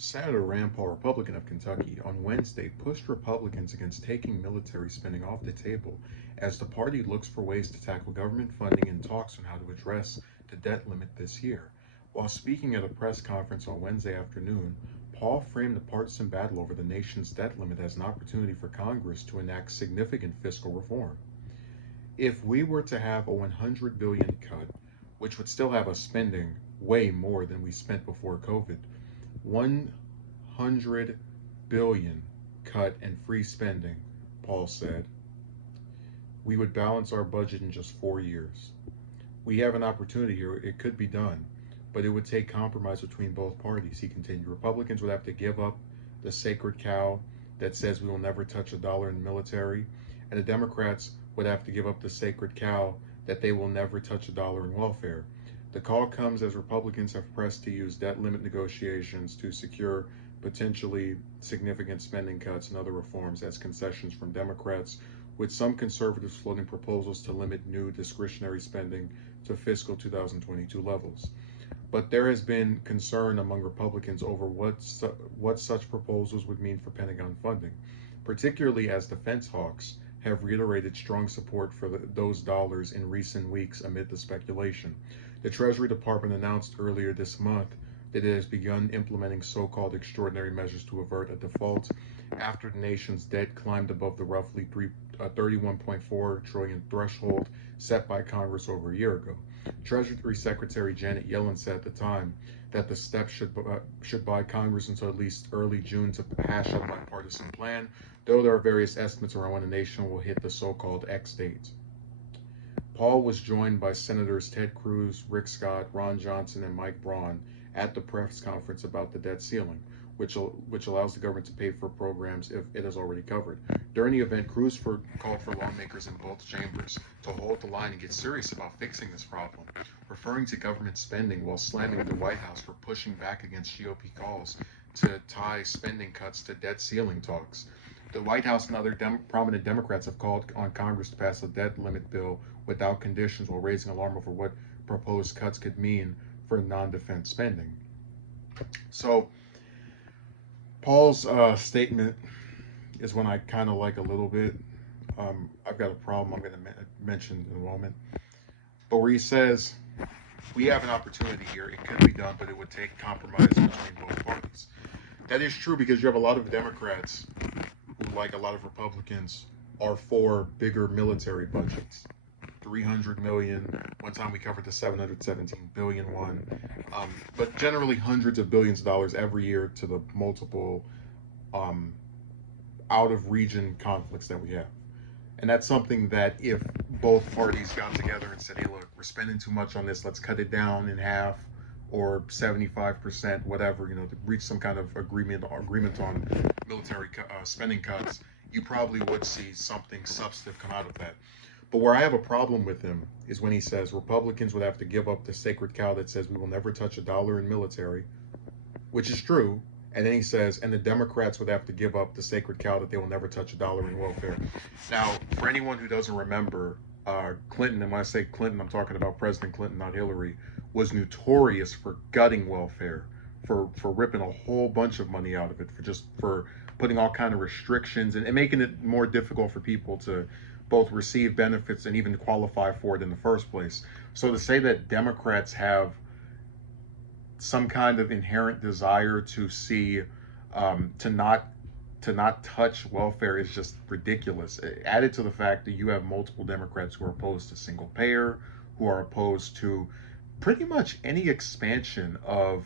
Senator Rand Paul, Republican of Kentucky, on Wednesday pushed Republicans against taking military spending off the table as the party looks for ways to tackle government funding and talks on how to address the debt limit this year. While speaking at a press conference on Wednesday afternoon, Paul framed the partisan battle over the nation's debt limit as an opportunity for Congress to enact significant fiscal reform. If we were to have a 100 billion cut, which would still have us spending way more than we spent before COVID, 100 billion cut and free spending, Paul said, we would balance our budget in just 4 years. We have an opportunity here. It could be done, but it would take compromise between both parties, he continued. Republicans would have to give up the sacred cow that says we will never touch a dollar in the military, and the Democrats would have to give up the sacred cow that they will never touch a dollar in welfare. The call comes as Republicans have pressed to use debt limit negotiations to secure potentially significant spending cuts and other reforms as concessions from Democrats, with some conservatives floating proposals to limit new discretionary spending to fiscal 2022 levels. But there has been concern among Republicans over what such proposals would mean for Pentagon funding, particularly as defense hawks have reiterated strong support for those dollars in recent weeks amid the speculation. The Treasury Department announced earlier this month that it has begun implementing so-called extraordinary measures to avert a default after the nation's debt climbed above the roughly 31.4 trillion threshold set by Congress over a year ago. Treasury Secretary Janet Yellen said at the time that the steps should buy Congress until at least early June to hash out a bipartisan plan, though there are various estimates around when the nation will hit the so-called X date. Paul was joined by Senators Ted Cruz, Rick Scott, Ron Johnson, and Mike Braun at the press conference about the debt ceiling, which allows the government to pay for programs if it has already covered. During the event, Cruz called for lawmakers in both chambers to hold the line and get serious about fixing this problem, referring to government spending while slamming the White House for pushing back against GOP calls to tie spending cuts to debt ceiling talks. The White House and other prominent Democrats have called on Congress to pass a debt limit bill without conditions while raising alarm over what proposed cuts could mean for non-defense spending. So Paul's statement is one I kind of like a little bit. I've got a problem I'm going to mention in a moment. But where he says, we have an opportunity here. It could be done, but it would take compromise between both parties. That is true because you have a lot of Democrats who, like a lot of Republicans, are for bigger military budgets. 300 million. One time we covered the 717 billion one. But generally hundreds of billions of dollars every year to the multiple out of region conflicts that we have. And that's something that if both parties got together and said, hey, look, we're spending too much on this, let's cut it down in half or 75%, whatever, to reach some kind of agreement on military spending cuts, you probably would see something substantive come out of that. But where I have a problem with him is when he says Republicans would have to give up the sacred cow that says we will never touch a dollar in military, which is true. And then he says, and the Democrats would have to give up the sacred cow that they will never touch a dollar in welfare. Now, for anyone who doesn't remember, Clinton, and when I say Clinton, I'm talking about President Clinton, not Hillary, was notorious for gutting welfare, for ripping a whole bunch of money out of it, for putting all kind of restrictions and making it more difficult for people to both receive benefits and even qualify for it in the first place. So to say that Democrats have some kind of inherent desire to see to not touch welfare is just ridiculous. Added to the fact that you have multiple Democrats who are opposed to single payer, who are opposed to pretty much any expansion of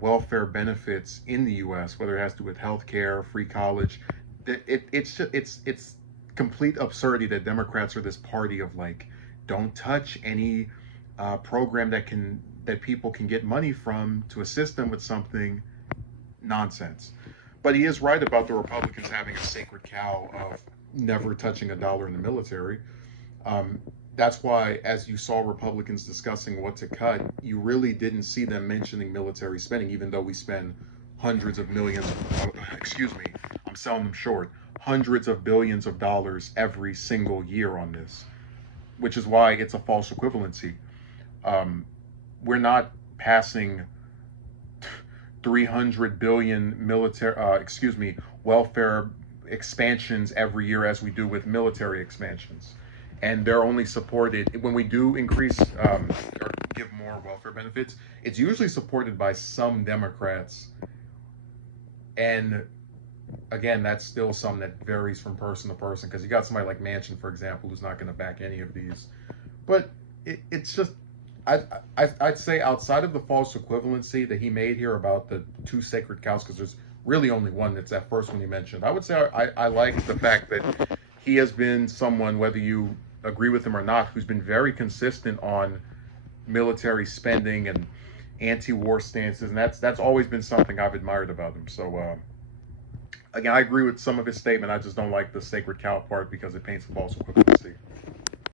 welfare benefits in the U.S., whether it has to do with health care, free college. It's complete absurdity that Democrats are this party of like, don't touch any program that people can get money from to assist them with something. Nonsense. But he is right about the Republicans having a sacred cow of never touching a dollar in the military. That's why, as you saw Republicans discussing what to cut, you really didn't see them mentioning military spending, even though we spend hundreds of millions, I'm selling them short, hundreds of billions of dollars every single year on this, which is why it's a false equivalency. We're not passing 300 billion military, welfare expansions every year as we do with military expansions. And they're only supported when we do increase or give more welfare benefits. It's usually supported by some Democrats, and again, that's still something that varies from person to person because you got somebody like Manchin, for example, who's not going to back any of these. But it's just, I'd say outside of the false equivalency that he made here about the two sacred cows, because there's really only one, that's that first one you mentioned. I would say I like the fact that he has been someone, whether you agree with him or not, who's been very consistent on military spending and anti-war stances, and that's always been something I've admired about him. So again, I agree with some of his statement. I just don't like the sacred cow part because it paints a false equivalency.